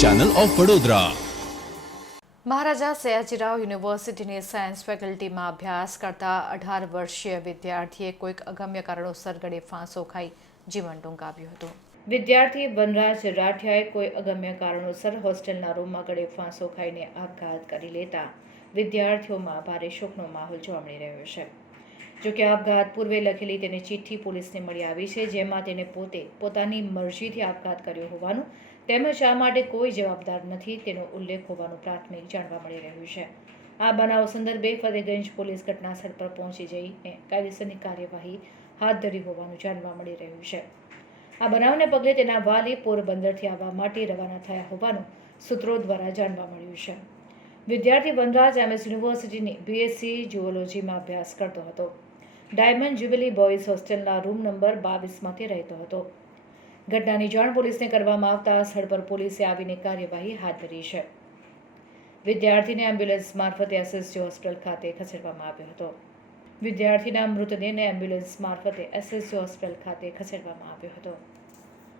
Channel of Vadodara Maharaja Sayajirao યુનિવર્સિટીની science ફેકલ્ટીમાં અભ્યાસ કરતા અઢાર વર્ષીય વિદ્યાર્થીએ કોઈક અગમ્ય કારણોસર ગળે ફાંસો ખાઈ જીવન ટૂંકાવ્યું હતું. વિદ્યાર્થી વનરાજ રાઠિયાએ કોઈ અગમ્ય કારણોસર હોસ્ટેલના રૂમમાં ગળે ફાંસો ખાઈને આપઘાત કરી લેતા વિદ્યાર્થીઓમાં ભારે શોકનો માહોલ જોવા મળી રહ્યો છે. જોકે આપઘાત પૂર્વે લખેલી તેની ચિઠ્ઠી પોલીસને મળી આવી છે, જેમાં તેને પોતે પોતાની મરજીથી આપઘાત કર્યો હોવાનું તેમજ આ માટે કોઈ જવાબદાર નથી તેનો ઉલ્લેખ હોવાનું પ્રાથમિક જાણવા મળી રહ્યું છે. આ બનાવ સંદર્ભે ફતેગંજ પોલીસ ઘટનાસ્થળ પર પહોંચી જઈને કાયદેસરની કાર્યવાહી હાથ ધરી હોવાનું જાણવા મળી રહ્યું છે. આ બનાવને પગલે તેના વાલી પોરબંદરથી આવવા માટે રવાના થયા હોવાનું સૂત્રો દ્વારા જાણવા મળ્યું છે. વિદ્યાર્થી વનરાજ એમએસ યુનિવર્સિટીની બીએસસી જુઓલોજીમાં અભ્યાસ કરતો હતો. ડાયમંડ જ્યુબિલી બોયઝ હોસ્ટેલના રૂમ નંબર બાવીસમાંથી રહેતો હતો. ઘટનાની જાણ પોલીસને કરવામાં આવતા સ્થળ પર પોલીસે આવીને કાર્યવાહી હાથ ધરી છે. વિદ્યાર્થીને એમ્બ્યુલન્સ મારફતે એસએસજી હોસ્પિટલ ખાતે ખસેડવામાં આવ્યો હતો. વિદ્યાર્થીના મૃતદેહને એમ્બ્યુલન્સ મારફતે એસએસજી હોસ્પિટલ ખાતે ખસેડવામાં આવ્યો હતો.